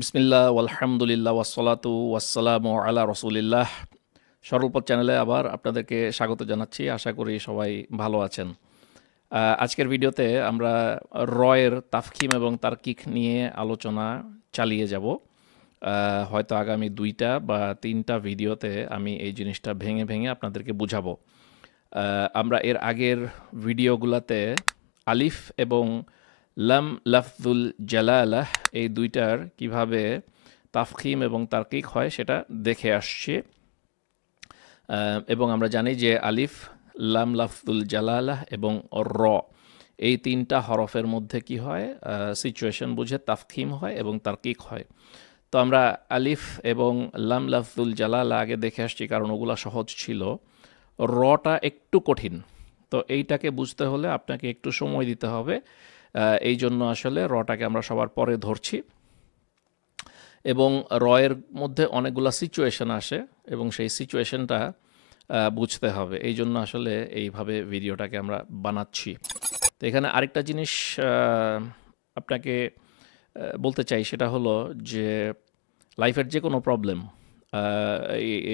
বিসমিল্লাহ আলহামদুলিল্লাহ ওয়াসসালাতু ওয়াসসালামু আলা রসুলিল্লাহ। সরলপথ চ্যানেলে আবার আপনাদেরকে স্বাগত জানাচ্ছি। আশা করি সবাই ভালো আছেন। আজকের ভিডিওতে আমরা রয়ের তাফখিম এবং তার্কিক নিয়ে আলোচনা চালিয়ে যাব। হয়তো আগামী 2টা বা 3টা ভিডিওতে আমি এই জিনিসটা ভেঙে ভেঙে আপনাদেরকে বুঝাবো। আমরা এর আগের ভিডিওগুলোতে আলিফ এবং লাম লাফজুল জালালাহ এই দুইটার কিভাবে তাফখিম এবং তার্কিক হয় সেটা দেখে আসছি। এবং আমরা জানি যে আলিফ, লাম লাফজুল জালালাহ এবং র এই 3টা হরফের মধ্যে কি হয়, সিচুয়েশন বুঝে তাফখিম হয় এবং তার্কিক হয়। তো আমরা আলিফ এবং লাম লাফজুল জালালা আগে দেখে আসছি, কারণ ওগুলা সহজ ছিল। রটা একটু কঠিন, তো এইটাকে বুঝতে হলে আপনাকে একটু সময় দিতে হবে। এই জন্য আসলে রটাকে আমরা সবার পরে ধরছি, এবং রয়ের মধ্যে অনেকগুলো সিচুয়েশন আসে এবং সেই সিচুয়েশনটা বুঝতে হবে। এই জন্য আসলে এইভাবে ভিডিওটাকে আমরা বানাচ্ছি। তো এখানে আরেকটা জিনিস আপনাকে বলতে চাই, সেটা হলো যে লাইফের যে কোনো প্রবলেম,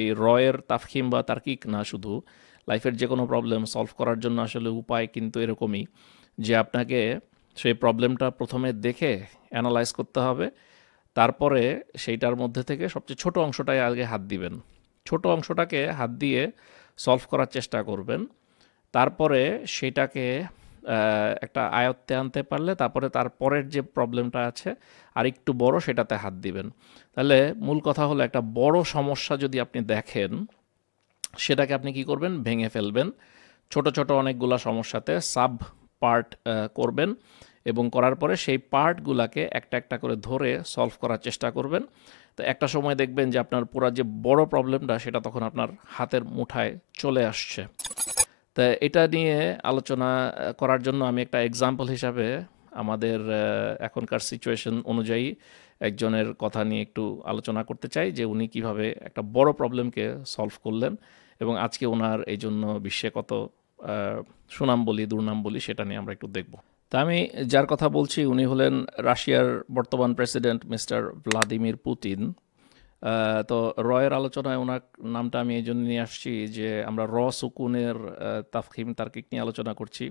এই রয়ের তাফখিম বা তার্কিক না, শুধু লাইফের যে কোনো প্রবলেম সলভ করার জন্য আসলে উপায় কিন্তু এরকমই যে আপনাকে সেই প্রবলেমটা প্রথমে দেখে অ্যানালাইজ করতে হবে, তারপরে সেইটার মধ্যে থেকে সবচেয়ে ছোট অংশটায় আগে হাত দিবেন। ছোট অংশটাকে হাত দিয়ে সলভ করার চেষ্টা করবেন, তারপরে সেটাকে একটা আয়ত্তে আনতে পারলে তারপরে তারপরের যে প্রবলেমটা আছে আর একটু বড়, সেটাতে হাত দিবেন। তাহলে মূল কথা হলো, একটা বড় সমস্যা যদি আপনি দেখেন, সেটাকে আপনি কি করবেন, ভেঙে ফেলবেন ছোট ছোট অনেকগুলো সমস্যাতে, সাব পার্ট করবেন, এবং করার পরে সেই পার্টগুলোকে একটা একটা করে ধরে সলভ করার চেষ্টা করবেন। তো একটা সময় দেখবেন যে আপনার পুরো যে বড় প্রবলেমটা, সেটা তখন আপনার হাতের মুঠায় চলে আসছে। তা এটা নিয়ে আলোচনা করার জন্য আমি একটা এক্সাম্পল হিসাবে আমাদের এখনকার সিচুয়েশন অনুযায়ী একজনের কথা নিয়ে একটু আলোচনা করতে চাই, যে উনি কিভাবে একটা বড় প্রবলেমকে সলভ করলেন, এবং আজকে ওনার এই জন্য বিশ্বে কত সুনাম বলি দুর্নাম বলি সেটা নিয়ে আমরা একটু দেখব। তা আমি যার কথা বলছি উনি হলেন রাশিয়ার বর্তমান প্রেসিডেন্ট মিস্টার ভ্লাদিমির পুতিন। তো রয়ের আলোচনায় ওনার নামটা আমি এই জন্য নিয়ে আসছি যে আমরা র সুকুনের তাফখিম তার্কিক নিয়ে আলোচনা করছি।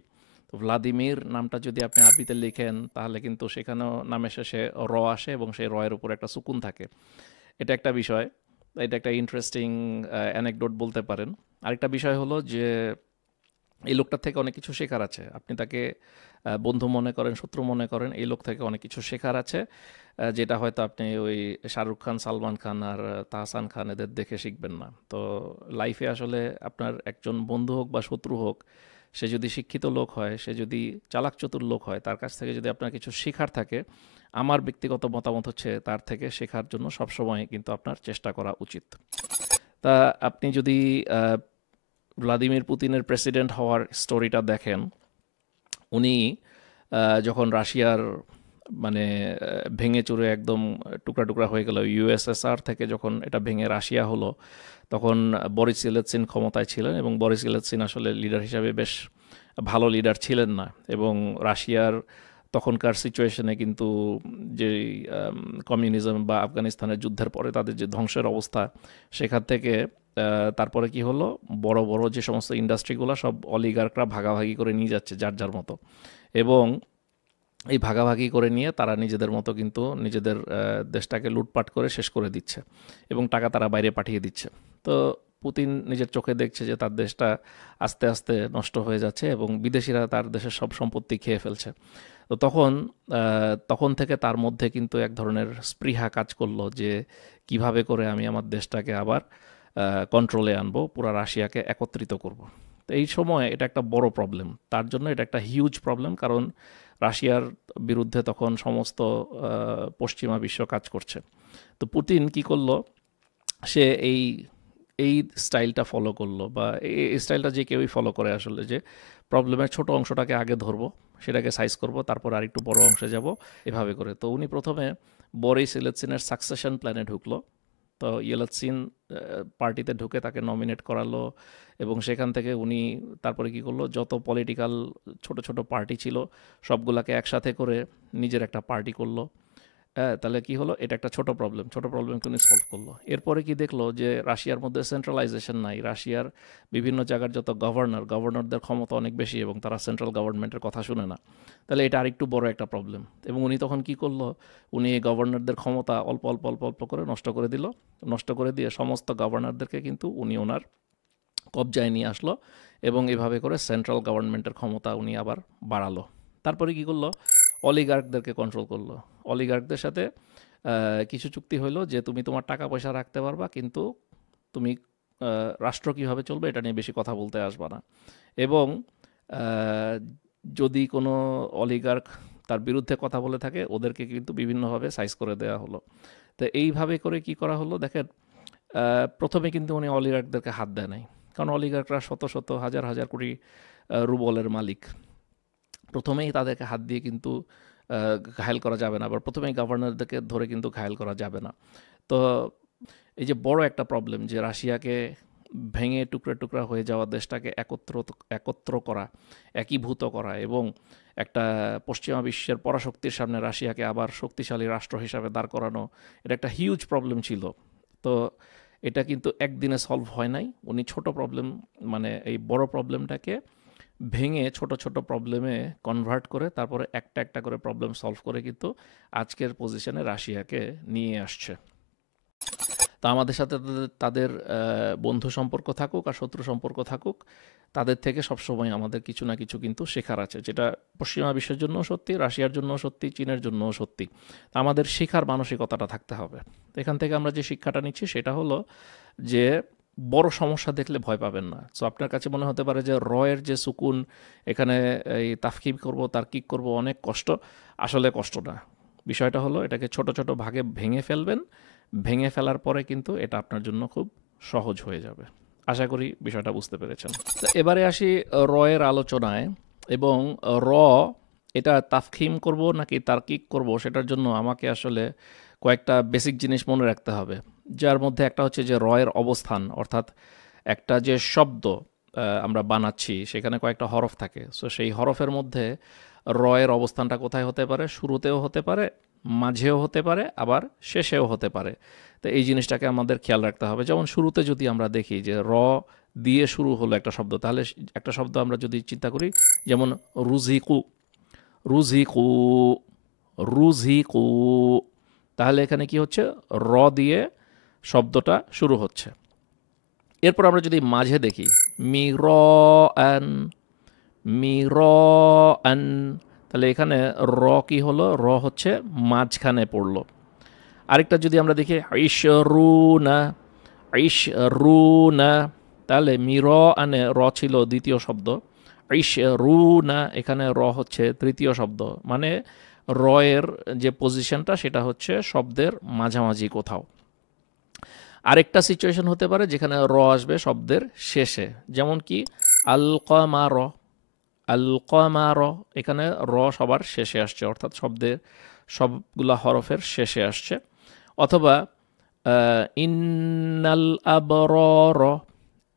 তো ভ্লাদিমির নামটা যদি আপনি আরবিতে লিখেন, তাহলে কিন্তু সেখানেও নামের শেষে র আসে এবং সেই রয়ের উপর একটা সুকুন থাকে। এটা একটা বিষয়, এটা একটা ইন্টারেস্টিং অ্যানেকডোট বলতে পারেন। আরেকটা বিষয় হলো যে এই লোকটার থেকে অনেক কিছু শেখার আছে। আপনি তাকে বন্ধু মনে করেন, শত্রু মনে করেন, এই লোক থেকে অনেক কিছু শেখার আছে, যেটা হয়তো আপনি ওই শাহরুখ খান, সালমান খান আর তাহসান খান এদের দেখে শিখবেন না। তো লাইফে আসলে আপনার একজন বন্ধু হোক বা শত্রু হোক, সে যদি শিক্ষিত লোক হয়, সে যদি চালাক চতুর লোক হয়, তার কাছ থেকে যদি আপনার কিছু শেখার থাকে, আমার ব্যক্তিগত মতামত হচ্ছে তার থেকে শেখার জন্য সবসময় কিন্তু আপনার চেষ্টা করা উচিত। তা আপনি যদি ভ্লাদিমির পুতিনের প্রেসিডেন্ট হওয়ার স্টোরিটা দেখেন, উনি যখন রাশিয়ার মানে ভেঙে চুরে একদম টুকরা টুকরা হয়ে গেল, ইউএসএসআর থেকে যখন এটা ভেঙে রাশিয়া হলো, তখন বরিস ইয়েলৎসিন ক্ষমতায় ছিলেন, এবং বরিস ইয়েলৎসিন আসলে লিডার হিসাবে বেশ ভালো লিডার ছিলেন না। এবং রাশিয়ার তখনকার সিচুয়েশনে কিন্তু যে কমিউনিজম বা আফগানিস্তানের যুদ্ধের পরে তাদের যে ধ্বংসের অবস্থা, সেখান থেকে তারপরে কি হলো, বড় বড় যে সমস্ত ইন্ডাস্ট্রিগুলো সব অলিগার্করা ভাগাভাগি করে নিয়ে যাচ্ছে যার যার মতো, এবং এই ভাগাভাগি করে নিয়ে তারা নিজেদের মতো কিন্তু নিজেদের দেশটাকে লুটপাট করে শেষ করে দিচ্ছে, এবং টাকা তারা বাইরে পাঠিয়ে দিচ্ছে। তো পুতিন নিজের চোখে দেখছে যে তার দেশটা আস্তে আস্তে নষ্ট হয়ে যাচ্ছে এবং বিদেশিরা তার দেশের সব সম্পত্তি খেয়ে ফেলছে। তো তখন থেকে তার মধ্যে কিন্তু এক ধরনের স্পৃহা কাজ করলো যে কিভাবে করে আমি আমার দেশটাকে আবার কন্ট্রোলে আনবো, পুরো রাশিয়াকে একত্রিত করব। তো এই সময় এটা একটা বড় প্রবলেম তার জন্য, এটা একটা হিউজ প্রবলেম, কারণ রাশিয়ার বিরুদ্ধে তখন সমস্ত পশ্চিমা বিশ্ব কাজ করছে। তো পুতিন কি করলো, সে এই এই স্টাইলটা ফলো করলো, বা এই স্টাইলটা যে কেউই ফলো করে আসলে, যে প্রবলেমের ছোট অংশটাকে আগে ধরবো, সেটাকে সাইজ করব, তারপর আর একটু বড় অংশে যাব, এভাবে করে। তো উনি প্রথমে বরিস ইয়েলৎসিনের সাকসেশন প্ল্যানে ঢুকলো। তো ইয়েলৎসিন পার্টিতে ঢুকে তাকে নমিনেট করালো, এবং সেখান থেকে উনি তারপরে কি করলো, যত পলিটিক্যাল ছোট ছোট পার্টি ছিল সবগুলাকে একসাথে করে নিজের একটা পার্টি করলো। হ্যাঁ, তাহলে কি হলো? এটা একটা ছোট প্রবলেম। ছোট প্রবলেমকে উনি সলভ করলো। এরপরে কি দেখলো যে রাশিয়ার মধ্যে সেন্ট্রালাইজেশন নাই। রাশিয়ার বিভিন্ন জায়গার যত গভর্নরদের ক্ষমতা অনেক বেশি এবং তারা সেন্ট্রাল গভর্নমেন্টের কথা শুনে না। তাহলে এটা আরেকটু বড় একটা প্রবলেম। এবং উনি তখন কি করলো? উনি এই গভর্নরদের ক্ষমতা অল্প, অল্প, অল্প, অল্প করে নষ্ট করে দিল। নষ্ট করে দিয়ে সমস্ত গভর্নরদেরকে কিন্তু উনি ওনার কবজায় নিয়ে আসলো এবং এভাবে করে সেন্ট্রাল গভর্নমেন্টের ক্ষমতা উনি আবার বাড়ালো। তারপরে কি করলো? অলিগার্কদেরকে কন্ট্রোল করলো। অলিগার্কদের সাথে কিছু চুক্তি হইলো যে তুমি তোমার টাকা পয়সা রাখতে পারবা, কিন্তু তুমি রাষ্ট্র কীভাবে চলবে এটা নিয়ে বেশি কথা বলতে আসবা না। এবং আহ, যদি কোনো অলিগার্ক তার বিরুদ্ধে কথা বলে থাকে ওদেরকে কিন্তু বিভিন্নভাবে সাইজ করে দেওয়া হলো। তো এইভাবে করে কি করা হলো দেখেন, প্রথমে কিন্তু উনি অলিগার্কদেরকে হাত দেয় নাই, কারণ অলিগার্করা শত শত হাজার হাজার কোটি রুবলের মালিক। প্রথমেই তাদেরকে হাত দিয়ে কিন্তু ঘায়েল করা যাবে না, আবার প্রথমেই গভর্নরদেরকে ধরে কিন্তু ঘায়েল করা যাবে না। তো এই যে বড় একটা প্রবলেম যে রাশিয়াকে ভেঙে টুকরা টুকরা হয়ে যাওয়া দেশটাকে একত্র করা, একীভূত করা এবং একটা পশ্চিমা বিশ্বের পরাশক্তির সামনে রাশিয়াকে আবার শক্তিশালী রাষ্ট্র হিসাবে দাঁড় করানো, এটা একটা হিউজ প্রবলেম ছিল। তো এটা কিন্তু একদিনে সলভ হয় নাই। উনি ছোট প্রবলেম, মানে এই বড় প্রবলেমটাকে ভেঙে ছোট ছোট প্রবলেমে কনভার্ট করে তারপরে একটা একটা করে প্রবলেম সলভ করে কিন্তু আজকের পজিশনে রাশিয়াকে নিয়ে আসছে। তা আমাদের সাথে তাদের বন্ধু সম্পর্ক থাকুক আর শত্রু সম্পর্ক থাকুক, তাদের থেকে সবসময় আমাদের কিছু না কিছু কিন্তু শেখার আছে, যেটা পশ্চিমা বিশ্বের জন্যও সত্যি, রাশিয়ার জন্যও সত্যি, চীনের জন্যও সত্যি। আমাদের শেখার মানসিকতাটা থাকতে হবে। এখান থেকে আমরা যে শিক্ষাটা নিচ্ছি সেটা হলো যে বড় সমস্যা দেখলে ভয় পাবেন না। সো আপনার কাছে মনে হতে পারে যে রয়ের যে সুকুন, এখানে এই তাফকিম করব, তার্কিক করব, অনেক কষ্ট। আসলে কষ্ট না। বিষয়টা হলো এটাকে ছোট ছোট ভাগে ভেঙে ফেলবেন। ভেঙে ফেলার পরে কিন্তু এটা আপনার জন্য খুব সহজ হয়ে যাবে। আশা করি বিষয়টা বুঝতে পেরেছেন। তো এবারে আসি রয়ের আলোচনায়। এবং র এটা তাফখিম করব নাকি তার্কিক করব সেটার জন্য আমাকে আসলে কয়েকটা বেসিক জিনিস মনে রাখতে হবে। যার মধ্যে একটা হচ্ছে যে রয়ের অবস্থান, অর্থাৎ একটা যে শব্দ আমরা বানাচ্ছি সেখানে কয়েকটা হরফ থাকে। সো সেই হরফের মধ্যে রয়ের অবস্থানটা কোথায় হতে পারে? শুরুতেও হতে পারে, মাঝেও হতে পারে, আবার শেষেও হতে পারে। তো এই জিনিসটাকে আমাদের খেয়াল রাখতে হবে। যেমন শুরুতে যদি আমরা দেখি যে র দিয়ে শুরু হলো একটা শব্দ, তাহলে একটা শব্দ আমরা যদি চিন্তা করি, যেমন রুজিকু, রুজিকু, রুজিকু, তাহলে এখানে কি হচ্ছে? র দিয়ে শব্দটা শুরু হচ্ছে। এরপর আমরা যদি মাঝে দেখি, মির আন, মির আন, তাহলে এখানে র কি হলো? র হচ্ছে মাঝখানে পড়লো। আরেকটা যদি আমরা দেখি ইশরুনা, ইশরুনা, তাহলে মির আনে র ছিল দ্বিতীয় শব্দ, ইশরুনা এখানে র হচ্ছে তৃতীয় শব্দ। মানে রয়ের যে পজিশনটা সেটা হচ্ছে শব্দের মাঝামাঝি কোথাও। আরেকটা সিচুয়েশন হতে পারে যেখানে র আসবে শব্দের শেষে, যেমন কি আল কমার, আল কমার, এখানে র সবার শেষে আসছে, অর্থাৎ শব্দের সবগুলা হরফের শেষে আসছে। অথবা ইন্নাল আবরর,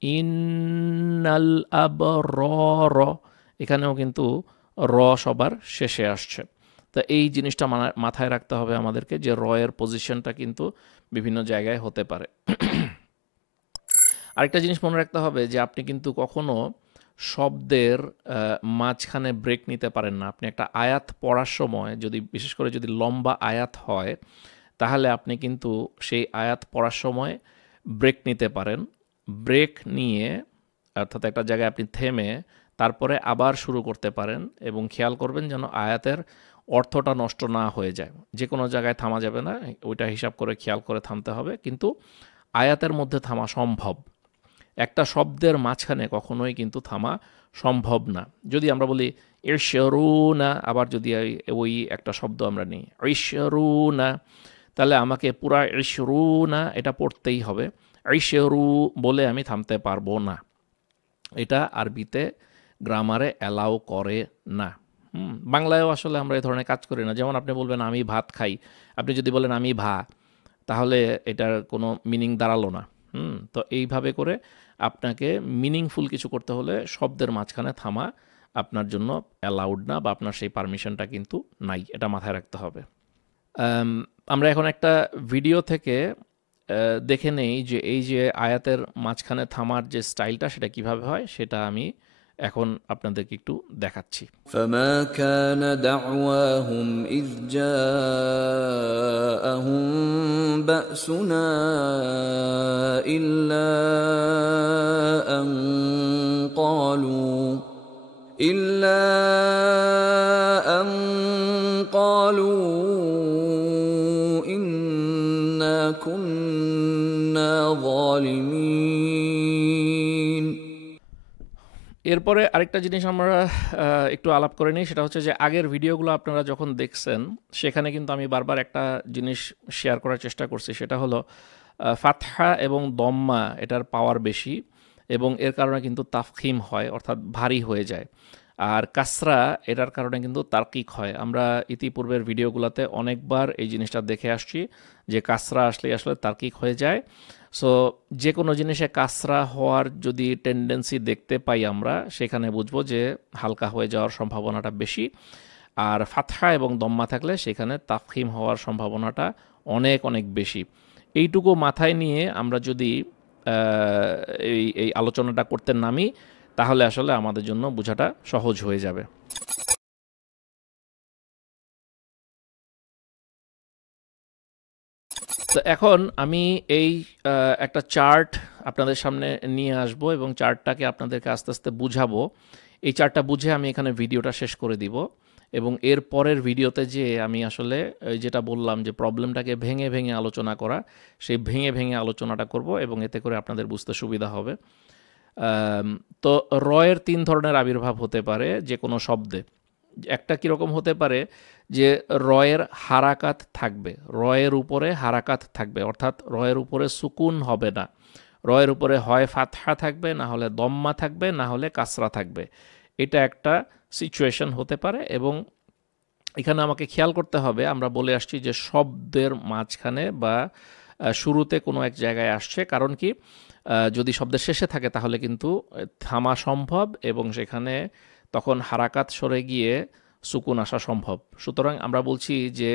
ইন্নাল আবরর, এখানেও কিন্তু র সবার শেষে আসছে। তো এই জিনিসটা মাথায় রাখতে হবে আমাদেরকে যে রয়ের পজিশনটা কিন্তু বিভিন্ন জায়গায় হতে পারে। আরেকটা জিনিস মনে রাখতে হবে যে আপনি কিন্তু কখনো শব্দের মাঝখানে ব্রেক নিতে পারেন না। আপনি একটা আয়াত পড়ার সময় যদি, বিশেষ করে যদি লম্বা আয়াত হয়, তাহলে আপনি কিন্তু সেই আয়াত পড়ার সময় ব্রেক নিতে পারেন। ব্রেক নিয়ে, অর্থাৎ একটা জায়গায় আপনি থেমে তারপরে আবার শুরু করতে পারেন এবং খেয়াল করবেন যেন আয়াতের অর্থটা নষ্ট না হয়ে যায়। যে কোনো জায়গায় থামা যাবে না, ওইটা হিসাব করে খেয়াল করে থামতে হবে, কিন্তু আয়াতের মধ্যে থামা সম্ভব। একটা শব্দের মাঝখানে কখনোই কিন্তু থামা সম্ভব না। যদি আমরা বলি ইশরুনা, আবার যদি ওই একটা শব্দ আমরা নিই ইশরুনা, তাহলে আমাকে পুরা ইশরুনা এটা পড়তেই হবে। ইশরু বলে আমি থামতে পারবো না। এটা আরবিতে গ্রামারে অ্যালাউ করে না। বাংলায়ও আসলে আমরা এই ধরনের কাজ করি না। যেমন আপনি বলবেন আমি ভাত খাই, আপনি যদি বলেন আমি তাহলে এটার কোনো মিনিং দাঁড়ালো না। তো এইভাবে করে আপনাকে মিনিংফুল কিছু করতে হলে শব্দের মাঝখানে থামা আপনার জন্য অ্যালাউড না, বা আপনার সেই পারমিশনটা কিন্তু নাই, এটা মাথায় রাখতে হবে। আম, আমরা এখন একটা ভিডিও থেকে দেখে নেই যে এই যে আয়াতের মাঝখানে থামার যে স্টাইলটা সেটা কিভাবে হয়, সেটা আমি এখন আপনাদেরকে একটু দেখাচ্ছি। فما كان دعواهم إذ جاءهم بأسنا إلا أن قالوا إنا كنا ظالمين। এরপরে আরেকটা জিনিস আমরা একটু আলাপ করে নিই, সেটা হচ্ছে যে আগের ভিডিওগুলো আপনারা যখন দেখছেন সেখানে কিন্তু আমি বারবার একটা জিনিস শেয়ার করার চেষ্টা করছি, সেটা হলো ফাতহা এবং দম্মা এটার পাওয়ার বেশি এবং এর কারণে কিন্তু তাফখিম হয়, অর্থাৎ ভারী হয়ে যায়। আর কাসরা এটার কারণে কিন্তু তার্কিক হয়। আমরা ইতিপূর্বের ভিডিওগুলোতে অনেকবার এই জিনিসটা দেখে আসছি যে কাসরা আসলে তার্কিক হয়ে যায়। সো যে কোনো জিনিসে কাসরা হওয়ার যদি টেন্ডেন্সি দেখতে পাই আমরা, সেখানে বুঝবো যে হালকা হয়ে যাওয়ার সম্ভাবনাটা বেশি। আর ফাতহা এবং দম্মা থাকলে সেখানে তাফখিম হওয়ার সম্ভাবনাটা অনেক অনেক বেশি। এইটুকু মাথায় নিয়ে আমরা যদি এই এই আলোচনাটা করতে নামি, তাহলে আসলে আমাদের জন্য বোঝাটা সহজ হয়ে যাবে। তো এখন আমি এই একটা চার্ট আপনাদের সামনে নিয়ে আসব এবং চার্টটাকে আপনাদেরকে আস্তে আস্তে বুঝাবো। এই চার্টটা বুঝে আমি এখানে ভিডিওটা শেষ করে দিব এবং এর পরের ভিডিওতে যে আমি আসলে যেটা বললাম যে প্রবলেমটাকে ভেঙে ভেঙে আলোচনা করা, সেই ভেঙে ভেঙে আলোচনাটা করব এবং এতে করে আপনাদের বুঝতে সুবিধা হবে। তো রয়ের 3 ধরনের আবির্ভাব হতে পারে যে কোনো শব্দে। একটা কীরকম হতে পারে যে রয়ের হারাকাত থাকবে, রয়ের উপরে হারাকাত থাকবে, অর্থাৎ রয়ের উপরে সুকুন হবে না। রয়ের উপরে হয় ফাতহা থাকবে, না হলে দম্মা থাকবে, না হলে কাসরা থাকবে। এটা একটা সিচুয়েশন হতে পারে এবং এখানে আমাকে খেয়াল করতে হবে, আমরা বলে আসছি যে শব্দের মাঝখানে বা শুরুতে কোনো এক জায়গায় আসছে, কারণ কি যদি শব্দের শেষে থাকে তাহলে কিন্তু থামা সম্ভব এবং সেখানে তখন হারাকাত সরে গিয়ে সুকুন আসা সম্ভব। সুতরাং আমরা বলছি যে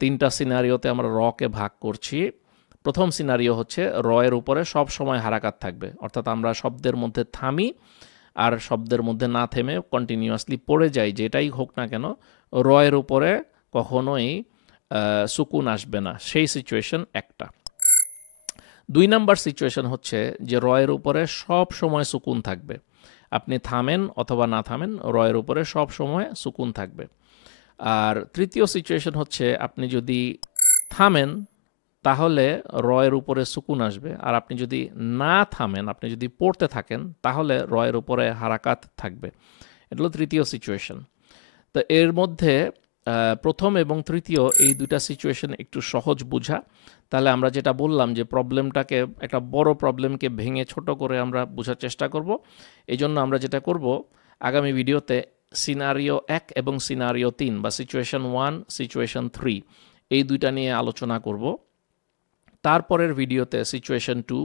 3টা সিনারিওতে আমরা রকে ভাগ করছি। প্রথম সিনারিও হচ্ছে রয়ের উপরে সব সময় হারাকাত থাকবে, অর্থাৎ আমরা শব্দের মধ্যে থামি আর শব্দের মধ্যে না থেমে কন্টিনিউয়াসলি পড়ে যাই, যেটাই হোক না কেন রয়ের উপরে কখনোই সুকুন আসবে না, সেই সিচুয়েশন একটা। 2 নাম্বার সিচুয়েশন হচ্ছে যে রয়ের উপরে সব সময় সুকুন থাকবে, আপনি থামেন অথবা না থামেন রয়ের উপরে সব সময় সুকুন থাকবে। আর তৃতীয় সিচুয়েশন হচ্ছে আপনি যদি থামেন তাহলে রয়ের উপরে সুকুন আসবে, আর আপনি যদি না থামেন, আপনি যদি পড়তে থাকেন তাহলে রয়ের উপরে হারাকাত থাকবে। এটা হলো তৃতীয় সিচুয়েশন। তো এর মধ্যে প্রথম এবং তৃতীয় এই দুইটা সিচুয়েশন একটু সহজ বোঝা। তাহলে আমরা যেটা বললাম যে প্রবলেমটাকে, একটা বড় প্রবলেমকে ভেঙে ছোট করে আমরা বোঝার চেষ্টা করব। এই জন্য আমরা যেটা করব, আগামী ভিডিওতে সিনারিও 1 এবং সিনারিও 3 বা সিচুয়েশন 1 সিচুয়েশন 3 এই দুইটা নিয়ে আলোচনা করব। তারপরের ভিডিওতে সিচুয়েশন 2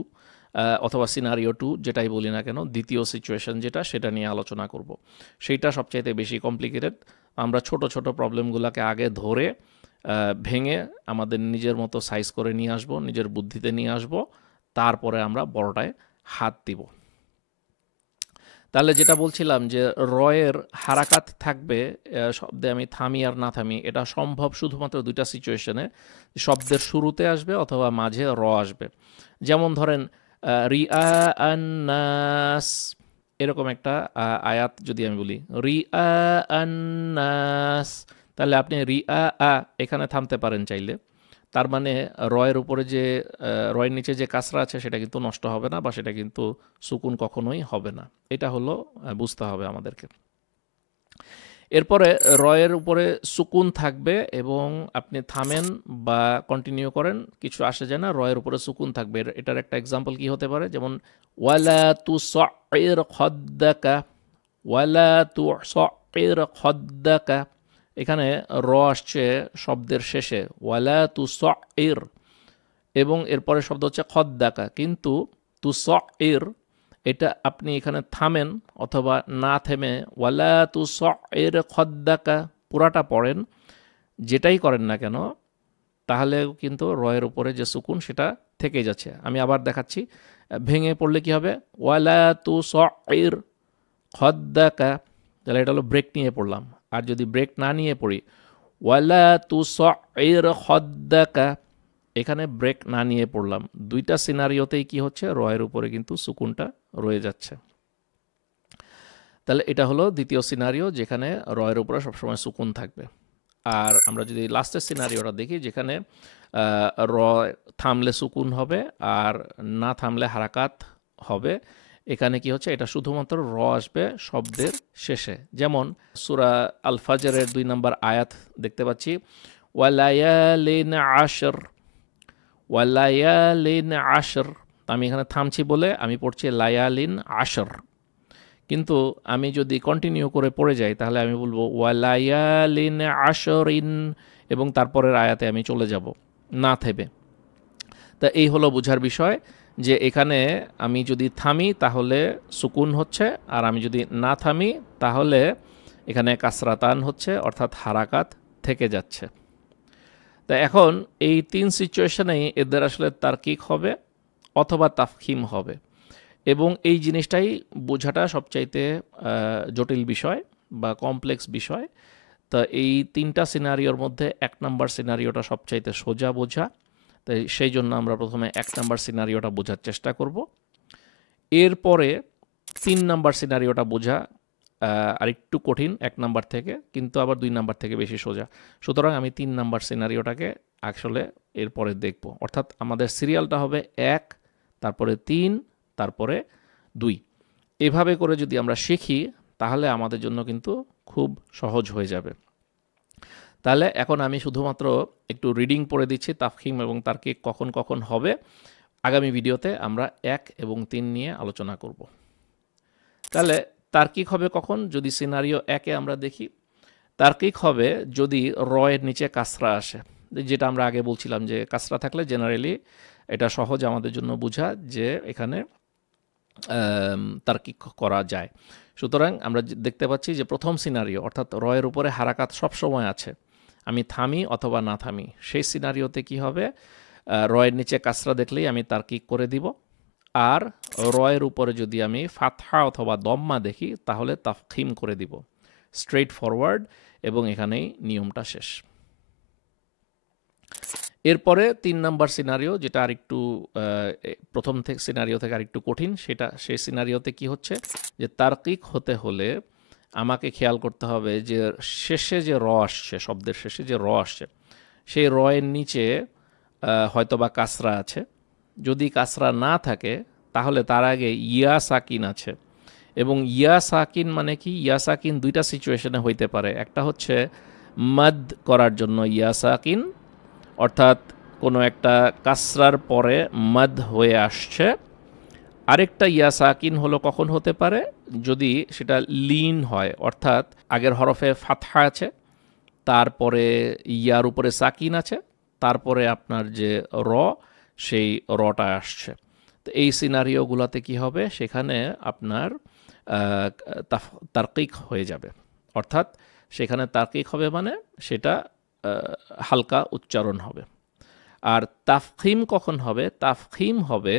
অথবা সিনারিও 2 যেটাই বলি না কেন, দ্বিতীয় সিচুয়েশন যেটা, সেটা নিয়ে আলোচনা করব। সেইটা সবচাইতে বেশি কমপ্লিকেটেড। আমরা ছোট ছোট প্রবলেমগুলোকে আগে ধরে ভেঙে আমাদের নিজের মতো সাইজ করে নিয়ে আসব, নিজের বুদ্ধিতে নিয়ে আসব, তারপরে আমরা বড়টায় হাত দিব। তাহলে যেটা বলছিলাম যে রয়ের হারাকাত থাকবে শব্দে, আমি থামি আর না থামি, এটা সম্ভব শুধুমাত্র 2টা সিচুয়েশনে, শব্দের শুরুতে আসবে অথবা মাঝে র আসবে। যেমন ধরেন রিআ আন্নাস, এরকম একটা আয়াত যদি আমি বলি রিআ আন্নাস, তাহলে আপনি রিআ আ এখানে থামতে পারেন চাইলে। তার মানে রয়ের উপরে যে রয়ের নিচে যে কাসরা আছে সেটা কিন্তু নষ্ট হবে না বা সেটা কিন্তু সুকুন কখনোই হবে না। এটা হলো বুঝতে হবে আমাদেরকে। এরপরে রয়ের উপরে সুকুন থাকবে এবং আপনি থামেন বা কন্টিনিউ করেন, কিছু আসে যায় না, রয়ের উপরে সুকুন থাকবে। এটার একটা এক্সাম্পল কি হতে পারে, যেমন ওয়ালা তুসইর খদ্দাকা, ওয়ালা তুসইর খদ্দাকা, এখানে র আসছে শব্দের শেষে, ওয়ালা তুসইর, এবং এরপরে শব্দ হচ্ছে খদ্দাকা, কিন্তু তুসইর এটা আপনি এখানে থামেন অথবা না থেমে ওয়ালা তুসইর খদ্দাকা পুরাটা পড়েন, যেটাই করেন না কেন তাহলে কিন্তু রয়ের উপরে যে সুকুন সেটা থেকে যাচ্ছে। আমি আবার দেখাচ্ছি, ভেঙে পড়লে কি হবে, ওয়ালা তু সঈর খদ্দাকা, তাহলে এটা হলো ব্রেক নিয়ে পড়লাম। আর যদি ব্রেক না নিয়ে পড়ি, ওয়ালা তু সঈর খদ্দাকা, এখানে ব্রেক না নিয়ে পড়লাম, দুইটা সিনারিওতেই কি হচ্ছে, রয়ের উপরে কিন্তু সুকুনটা রয়ে যাচ্ছে। তাহলে এটা হলো দ্বিতীয় সিনারিও, যেখানে রয়ের উপরে সবসময় সুকুন থাকবে। আর আমরা যদি লাস্টের সিনারিওটা দেখি, যেখানে র থামলে সুকুন হবে আর না থামলে হারাকাত হবে, এখানে কি হচ্ছে, এটা শুধুমাত্র র আসবে শব্দের শেষে। যেমন সূরা আল ফাজরের 2 নম্বর আয়াত দেখতে পাচ্ছি, ওয়ালায়ালিন আশর, ওয়ালায়ালিন আশর। আমি এখানে থামছি বলে আমি পড়ছি লায়ালিন আশর, কিন্তু আমি যদি কন্টিনিউ করে পড়ে যাই তাহলে আমি বলবো ওয়ালায়ালিন আশরিন, এবং তারপরের আয়াতে আমি চলে যাব না থেমে। তা এই হলো বোঝার বিষয়, যে এখানে আমি যদি থামি তাহলে সুকুন হচ্ছে, আর আমি যদি না থামি তাহলে এখানে কাসরাতান হচ্ছে, অর্থাৎ হারাকাত থেকে যাচ্ছে। তা এখন এই 3 সিচুয়েশনেই এদের আসলে তারকিক হবে অথবা তাফখিম হবে, এবং এই জিনিসটাই বোঝাটা সবচাইতে জটিল বিষয় বা কমপ্লেক্স বিষয়। তা এই 3টা সিনারিওর মধ্যে 1 নাম্বার সিনারিওটা সবচাইতে সোজা বোঝা, তাই সেই জন্য আমরা প্রথমে 1 নাম্বার সিনারিওটা বোঝার চেষ্টা করব। এরপরে 3 নাম্বার সিনারিওটা বোঝা আরেকটু কঠিন 1 নাম্বার থেকে, কিন্তু আবার 2 নাম্বার থেকে বেশি সোজা। সুতরাং আমি 3 নাম্বার সিনারিওটাকে আসলে এরপরে দেখব, অর্থাৎ আমাদের সিরিয়ালটা হবে 1, তারপরে 3, তারপরে 2। এভাবে করে যদি আমরা শিখি তাহলে আমাদের জন্য কিন্তু খুব সহজ হয়ে যাবে। তাহলে এখন আমি শুধুমাত্র একটু রিডিং পড়ে দিচ্ছি, তাফখিম এবং তারকিক কখন কখন হবে। আগামী ভিডিওতে আমরা 1 এবং 3 নিয়ে আলোচনা করব। তাহলে তার্কিক হবে কখন, যদি সিনারিও 1-এ আমরা দেখি, তার্কিক হবে যদি রয়ের নিচে কাসরা আসে, যেটা আমরা আগে বলছিলাম যে কাসরা থাকলে জেনারেলি এটা সহজ আমাদের জন্য বোঝা যে এখানে তার্কিক করা যায়। সুতরাং আমরা দেখতে পাচ্ছি যে প্রথম সিনারিও, অর্থাৎ রয়ের উপরে হারাকাত সবসময় আছে, আমি থামি অথবা না থামি, সেই সিনারিওতে কি হবে, রয়ের নিচে কাসরা দেখলেই আমি তার্কিক করে দিব। আর রয়ের উপরে যদি আমি ফাতহা অথবা দম্মা দেখি তাহলে তাফখিম করে দিব, স্ট্রেইট ফরওয়ার্ড, এবং এখানেই নিয়মটা শেষ। এরপরে 3 নাম্বার সিনারিও, যেটা আরেকটু প্রথম থেকে সিনারিও থেকে আরেকটু কঠিন, সেই সিনারিওতে কি হচ্ছে, যে তার্কিক হতে হলে আমাকে খেয়াল করতে হবে যে শেষে যে র আসছে, শব্দের শেষে যে র আসছে, সেই রয়ের নিচে হয়তোবা কাসরা আছে। যদি কাসরা না থাকে তাহলে তার আগে ইয়া সাকিন আছে, এবং ইয়া সাকিন মানে কি, ইয়া সাকিন 2টা সিচুয়েশনে হইতে পারে। একটা হচ্ছে মাদ করার জন্য ইয়া সাকিন, অর্থাৎ কোনো একটা কাসরার পরে মাদ হয়ে আসছে। আরেকটা ইয়া সাকিন হলো কখন হতে পারে, যদি সেটা লিন হয়, অর্থাৎ আগের হরফে ফাতহা আছে, তারপরে ইয়ার উপরে সাকিন আছে, তারপরে আপনার যে র, সেই রটা আসছে। তো এই সিনারিওগুলোতে কি হবে, সেখানে আপনার তার্কিক হয়ে যাবে, অর্থাৎ সেখানে তার্কিক হবে মানে সেটা হালকা উচ্চারণ হবে। আর তাফখিম কখন হবে, তাফখিম হবে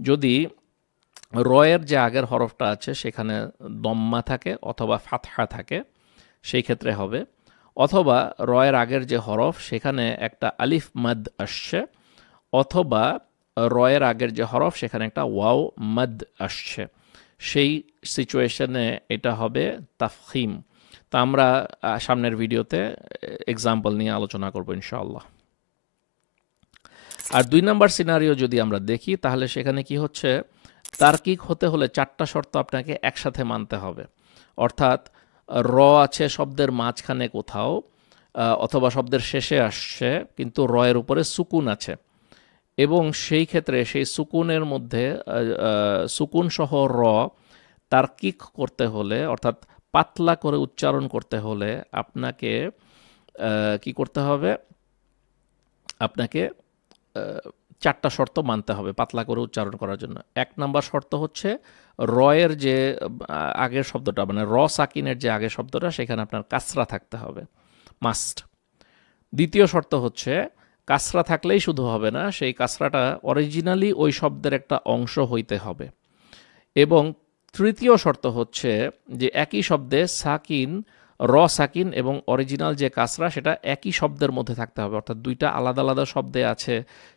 যদি রয়ের যে আগের হরফটা আছে সেখানে দম্মা থাকে অথবা ফাতহা থাকে, সেই ক্ষেত্রে হবে। অথবা রয়ের আগের যে হরফ সেখানে একটা আলিফ মাদ আসছে, অথবা রয়ের আগের যে হরফ সেখানে একটা ওয়াও মাদ আসছে, সেই সিচুয়েশনে এটা হবে তাফখিম। তা আমরা সামনের ভিডিওতে এক্সাম্পল নিয়ে আলোচনা করব ইনশাআল্লাহ। আর 2 নাম্বার সিনারিও যদি আমরা দেখি তাহলে সেখানে কি হচ্ছে, তার্কিক হতে হলে 4টা শর্ত আপনাকে একসাথে মানতে হবে, অর্থাৎ র আছে শব্দের মাঝখানে কোথাও, অথবা শব্দের শেষে আসছে কিন্তু রয়ের উপরে সুকুন আছে, এবং সেই ক্ষেত্রে সেই সুকুনের মধ্যে সুকুন সহ র তার্কিক করতে হলে, অর্থাৎ পাতলা করে উচ্চারণ করতে হলে আপনাকে কি করতে হবে, আপনাকে 4টা শর্ত মানতে হবে পাতলা করে উচ্চারণ করার জন্য। 1 নাম্বার শর্ত হচ্ছে রয়ের যে আগের শব্দটা, মানে র সাকিনের যে আগের শব্দটা, সেখানে আপনার কাসরা থাকতে হবে, মাস্ট। দ্বিতীয় শর্ত হচ্ছে কাসরা থাকলেই শুধু হবে না, সেই কাসরাটা অরিজিনালি ওই শব্দের একটা অংশ হইতে হবে। এবং তৃতীয় শর্ত হচ্ছে যে একই শব্দে সাকিন, সাকিন এবং অরিজিনাল যে কাসরা সেটা একই শব্দের মধ্যে থাকতে হবে, অর্থাৎ দুইটা আলাদা আলাদা শব্দে আছে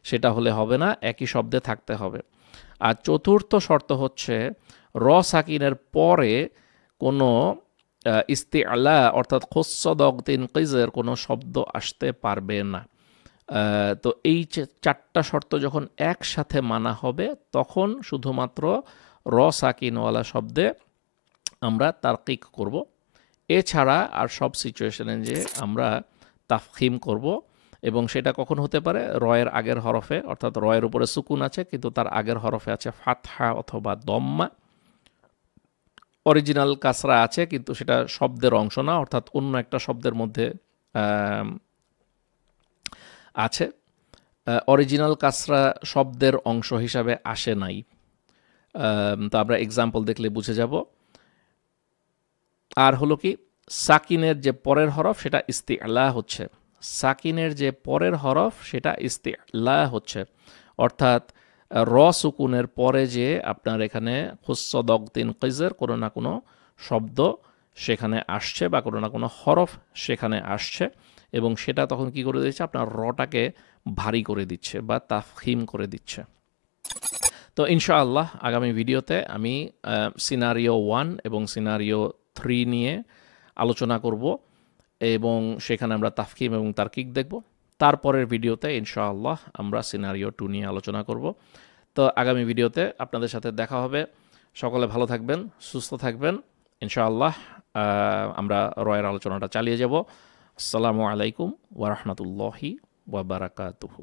সেটা হলে হবে না, একই শব্দে থাকতে হবে। আর চতুর্থ শর্ত হচ্ছে সাকিনের পরে কোনো ইস্তিআলা অর্থাৎ খুসসদগতিন কিজের কোনো শব্দ আসতে পারবে না। তো এই চারটা শর্ত যখন একসাথে মানা হবে তখন শুধুমাত্র সাকিনওয়ালা শব্দে আমরা তারকিক করব। এছাড়া আর সব সিচুয়েশনে যে আমরা তাফখিম করব, এবং সেটা কখন হতে পারে? রয়ের আগের হরফে, অর্থাৎ রয়ের উপরে সুকুন আছে কিন্তু তার আগের হরফে আছে ফাতহা অথবা দম্মা। অরিজিনাল কাসরা আছে কিন্তু সেটা শব্দের অংশ না, অর্থাৎ অন্য একটা শব্দের মধ্যে আছে। অরিজিনাল কাসরা শব্দের অংশ হিসাবে আসে নাই। তো আমরা এক্সাম্পল দেখলে বুঝে যাব। আর হলো কি, সাকিনের যে পরের হরফ সেটা ইস্তিআলা হচ্ছে, সাকিনের যে পরের হরফ সেটা ইস্তিআলা হচ্ছে, অর্থাৎ সুকুনের পরে যে আপনার এখানে খুসসদগতিন কিজের কোনো না কোনো শব্দ সেখানে আসছে বা কোনো না কোনো হরফ সেখানে আসছে, এবং সেটা তখন কি করে দিচ্ছে? আপনার রটাকে ভারী করে দিচ্ছে বা তাফখিম করে দিচ্ছে। তো ইনশাআল্লাহ আগামী ভিডিওতে আমি সিনারিও 1 এবং সিনারিও 3 নিয়ে আলোচনা করব, এবং সেখানে আমরা তাফখিম এবং তারকিক দেখব। তারপরের ভিডিওতে ইনশাআল্লাহ আমরা সিনারিও 2 নিয়ে আলোচনা করব। তো আগামী ভিডিওতে আপনাদের সাথে দেখা হবে। সকলে ভালো থাকবেন, সুস্থ থাকবেন। ইনশাআল্লাহ আমরা রয়ের আলোচনাটা চালিয়ে যাব। আসসালামু আলাইকুম ওয়া রাহমাতুল্লাহি ওয়া বারাকাতুহু।